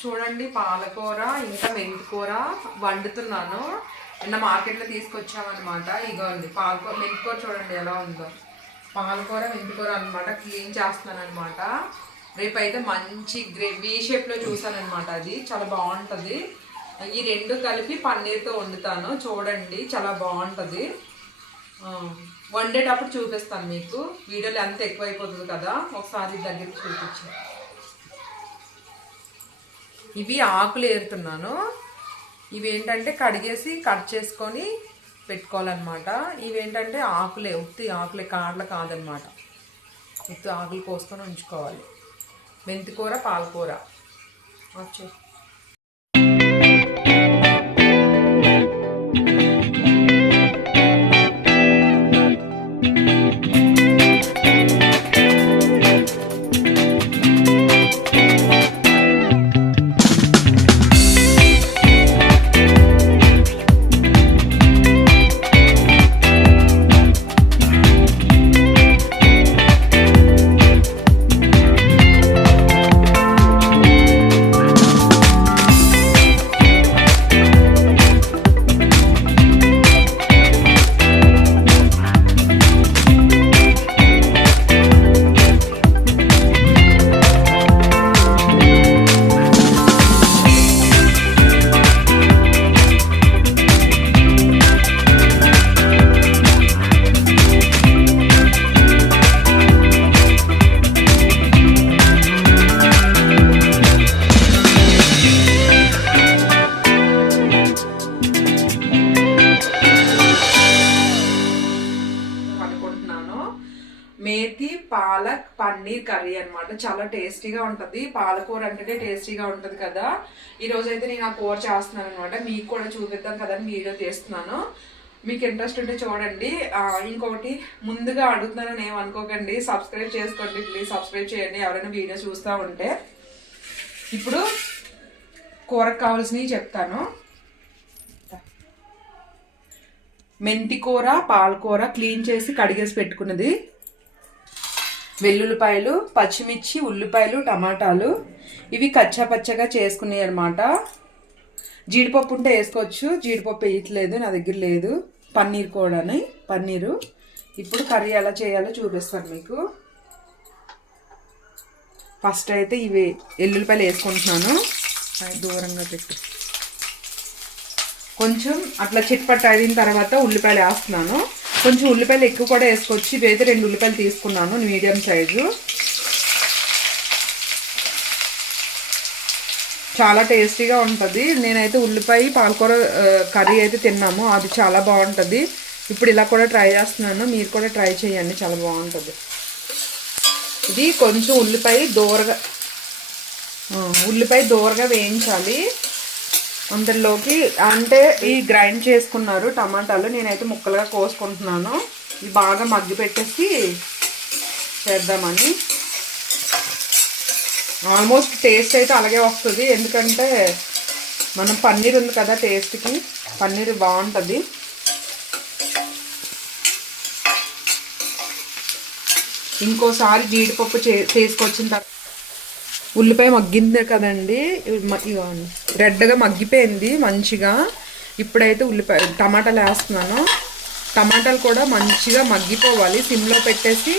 చూడండి పాలకూర ఇంకా మెంతికూర వండుతున్నాను. నిన్న మార్కెట్లో తీసుకొచ్చామన్నమాట. ఇగోండి పాలకూర మెంతికూర చూడండి ఎలా ఉందో. పాలకూర మెంతికూర అనమాట క్లీన్ చేస్తున్నాను అనమాట. రేపైతే మంచి గ్రేవీ షేప్లో చూసాను అనమాట. అది చాలా బాగుంటుంది. ఈ రెండు కలిపి పన్నీర్తో వండుతాను. చూడండి చాలా బాగుంటుంది. వండేటప్పుడు చూపిస్తాను మీకు. వీడియోలో ఎంత ఎక్కువైపోతుంది కదా, ఒకసారి దగ్గరికి చూపించాను. ఇవి ఆకులు ఏరుతున్నాను. ఇవి ఏంటంటే కడిగేసి కట్ చేసుకొని పెట్టుకోవాలన్నమాట. ఇవేంటంటే ఆకులే, ఉత్తి ఆకులే, కాడలు కాదనమాట. ఉత్తి ఆకులు కోసుకొని ఉంచుకోవాలి. మెంతికూర పాలకూర వచ్చే మేతి పాలక్ పన్నీర్ కర్రీ అనమాట. చాలా టేస్టీగా ఉంటుంది. పాలకూర అంటేనే టేస్టీగా ఉంటుంది కదా. ఈరోజు అయితే నేను ఆ కూర చేస్తున్నాను అనమాట. మీకు కూడా చూపిద్దాం కదా వీడియో తీస్తున్నాను. మీకు ఇంట్రెస్ట్ ఉంటే చూడండి. ఇంకొకటి ముందుగా అడుగుతున్నాను ఏమనుకోకండి, సబ్స్క్రైబ్ చేసుకోండి ప్లీజ్. సబ్స్క్రైబ్ చేయండి ఎవరైనా వీడియో చూస్తూ ఉంటే. ఇప్పుడు కూరకు కావాల్సినవి చెప్తాను. మెంతికూర పాలకూర క్లీన్ చేసి కడిగేసి పెట్టుకున్నది, వెల్లుల్లిపాయలు, పచ్చిమిర్చి, ఉల్లిపాయలు, టమాటాలు. ఇవి కచ్చా పచ్చగా చేసుకున్నాయి అనమాట. జీడిపప్పు ఉంటే వేసుకోవచ్చు, జీడిపప్పు వేయట్లేదు, నా దగ్గర లేదు. పన్నీర్ కూడాని పన్నీరు. ఇప్పుడు కర్రీ ఎలా చేయాలో చూపిస్తాను మీకు. ఫస్ట్ అయితే ఇవి వెల్లుల్లిపాయలు వేసుకుంటున్నాను. దూరంగా పెట్టి కొంచెం అట్లా చిట్పట్ట అయిన తర్వాత ఉల్లిపాయలు వేస్తున్నాను. కొంచెం ఉల్లిపాయలు ఎక్కువ కూడా వేసుకోవచ్చు. ఇవైతే 2 ఉల్లిపాయలు తీసుకున్నాను, మీడియం సైజు. చాలా టేస్టీగా ఉంటుంది. నేనైతే ఉల్లిపాయ పాలకూర కర్రీ అయితే తిన్నాము, అది చాలా బాగుంటుంది. ఇప్పుడు ఇలా కూడా ట్రై చేస్తున్నాను, మీరు కూడా ట్రై చేయండి, చాలా బాగుంటుంది. ఇది కొంచెం ఉల్లిపాయ దోరగా వేయించాలి. అందులోకి అంటే ఈ గ్రైండ్ చేసుకున్నారు టమాటాలు, నేనైతే ముక్కలుగా కోసుకుంటున్నాను. ఇది బాగా మగ్గి పెట్టేసి చేద్దామని. ఆల్మోస్ట్ టేస్ట్ అయితే అలాగే వస్తుంది, ఎందుకంటే మనం పన్నీర్ ఉంది కదా, టేస్ట్కి పన్నీర్ బాగుంటుంది. ఇంకోసారి జీడిపప్పు తీసుకొచ్చిన తర్వాత ఉల్లిపాయ మగ్గింది కదండి, రెడ్గా మగ్గిపోయింది మంచిగా. ఇప్పుడైతే టమాటాలు వేస్తున్నాను. టమాటాలు కూడా మంచిగా మగ్గిపోవాలి. సిమ్లో పెట్టేసి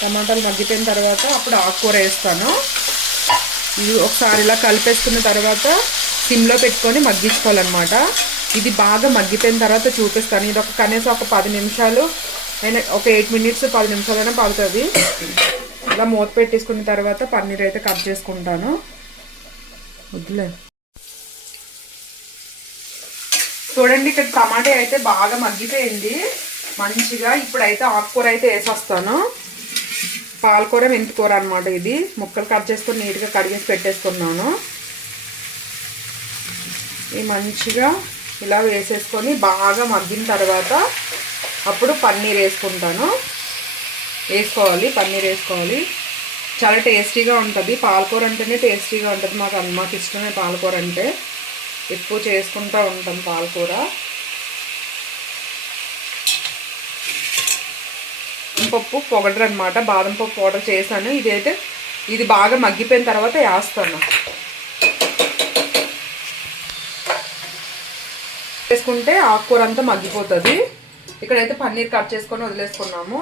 టమాటాలు మగ్గిపోయిన తర్వాత అప్పుడు ఆకుకూర వేస్తాను. ఇది ఒకసారి ఇలా కలిపేసుకున్న తర్వాత సిమ్లో పెట్టుకొని మగ్గించుకోవాలన్నమాట. ఇది బాగా మగ్గిపోయిన తర్వాత చూపిస్తాను. ఇది కనీసం ఒక 10 నిమిషాలు అయినా, ఒక 8 మినిట్స్ 10 నిమిషాలైనా పడుతుంది. ఇలా మూత పెట్టేసుకున్న తర్వాత పన్నీర్ అయితే కట్ చేసుకుంటాను. వద్దులే. చూడండి ఇక్కడ టమాటా అయితే బాగా మగ్గిపోయింది మంచిగా. ఇప్పుడైతే ఆకుకూర అయితే వేసేస్తాను. పాలకూర మెంతికూర అనమాట. ఇది ముక్కలు కట్ చేసుకొని నీట్గా కడిగేసి పెట్టేసుకున్నాను. ఇది మంచిగా ఇలా వేసేసుకొని బాగా మగ్గిన తర్వాత అప్పుడు పన్నీర్ పన్నీర్ వేసుకోవాలి. చాలా టేస్టీగా ఉంటుంది. పాలకూర అంటేనే టేస్టీగా ఉంటుంది. మాకు ఇష్టమే పాలకూర అంటే. ఎక్కువ చేసుకుంటూ ఉంటాం పాలకూర. పప్పు పౌడర్ అనమాట, బాదం పప్పు పౌడర్ చేశాను. ఇది బాగా మగ్గిపోయిన తర్వాత వేస్తాను. ఉడికించుకుంటే ఆకుకూర అంతా మగ్గిపోతుంది. ఇక్కడైతే పన్నీర్ కట్ చేసుకొని వదిలేసుకున్నాము.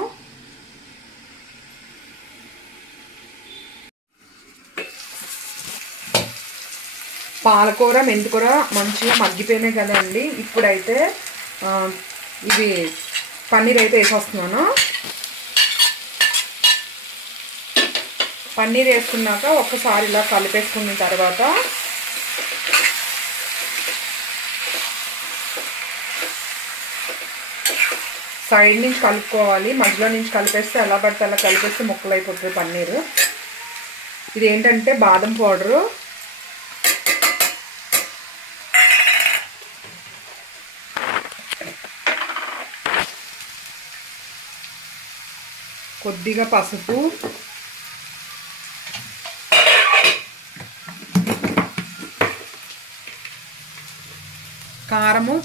పాలకూర మెంతికూర మంచిగా మగ్గిపోయినాయి కదండి. ఇప్పుడైతే ఇవి పన్నీర్ అయితే వేసేస్తున్నాను. పన్నీర్ వేసుకున్నాక ఒక్కసారి ఇలా కలిపేసుకున్న తర్వాత సైడ్ నుంచి కలుపుకోవాలి. మధ్యలో నుంచి కలిపేస్తే ఎలా పడితే అలా కలిపేస్తే ముక్కలు అయిపోతుంది పన్నీరు. ఇది ఏంటంటే బాదం పౌడరు, కొద్దిగా పసుపు, కారము,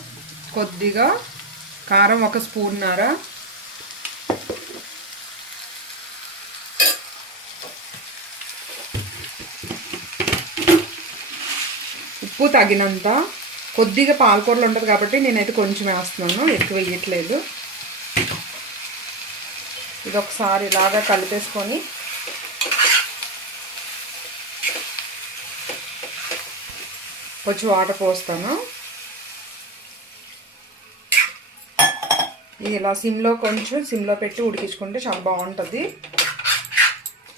కొద్దిగా కారం 1 స్పూన్నర, ఉప్పు తగినంత. కొద్దిగా పాలకూరలు ఉంటుంది కాబట్టి నేనైతే కొంచెం వేస్తున్నాను, ఎక్కువ వేయట్లేదు. ఇది ఒకసారి ఇలాగా కలిపేసుకొని కొంచెం వాటర్ పోస్తాను. ఇది ఇలా సిమ్లో పెట్టి ఉడికించుకుంటే చాలా బాగుంటుంది.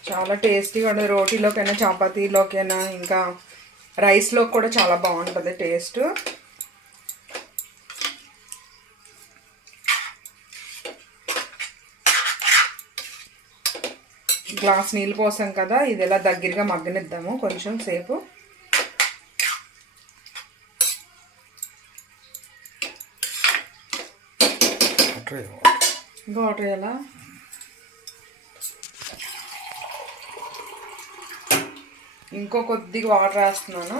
చాలా టేస్టీగా ఉంటుంది. రోటీలోకైనా చపాతీలోకైనా ఇంకా రైస్లో కూడా చాలా బాగుంటుంది టేస్ట్. గ్లాస్ నీళ్ళు పోసాం కదా, ఇది ఇలా దగ్గరగా మగ్గనిద్దాము కొంచెం సేపు. వాటర్ ఎలా ఇంకో కొద్దిగా వాటర్ వేస్తున్నాను.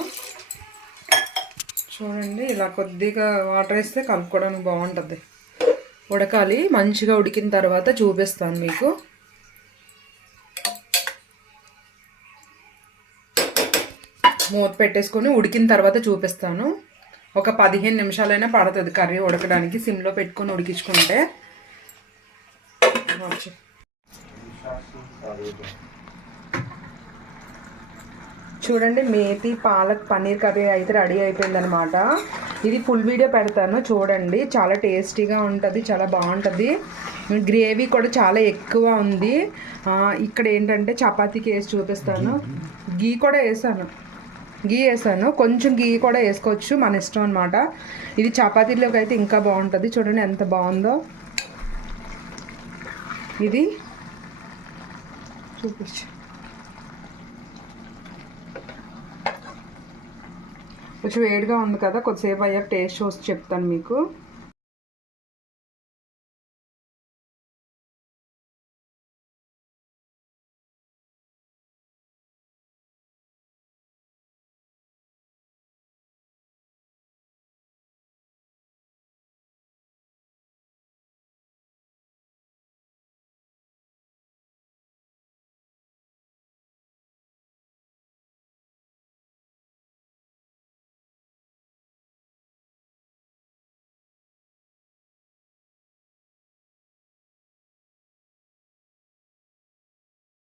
చూడండి, ఇలా కొద్దిగా వాటర్ వేస్తే కలుపుకోవడానికి బాగుంటుంది. ఉడకాలి. మంచిగా ఉడికిన తర్వాత చూపిస్తాను మీకు. మూత పెట్టేసుకొని ఉడికిన తర్వాత చూపిస్తాను. ఒక 15 నిమిషాలైనా పడుతుంది కర్రీ ఉడకడానికి, సిమ్లో పెట్టుకొని ఉడికించుకుంటే. చూడండి, మేతి పాలక్ పన్నీర్ కర్రీ అయితే రెడీ అయిపోయిందనమాట. ఇది ఫుల్ వీడియో పెడతాను చూడండి. చాలా టేస్టీగా ఉంటుంది, చాలా బాగుంటుంది. గ్రేవీ కూడా చాలా ఎక్కువ ఉంది. ఇక్కడ ఏంటంటే చపాతీకి వేసి చూపిస్తాను. గీ కూడా వేసాను, కొంచెం గీ కూడా వేసుకోవచ్చు, మన ఇష్టం అనమాట. ఇది చపాతీలోకి అయితే ఇంకా బాగుంటుంది. చూడండి ఎంత బాగుందో. ఇది చూపించు. కొంచెం వేడిగా ఉంది కదా, కొద్దిసేపు అయ్యాక టేస్ట్ చూసి చెప్తాను మీకు.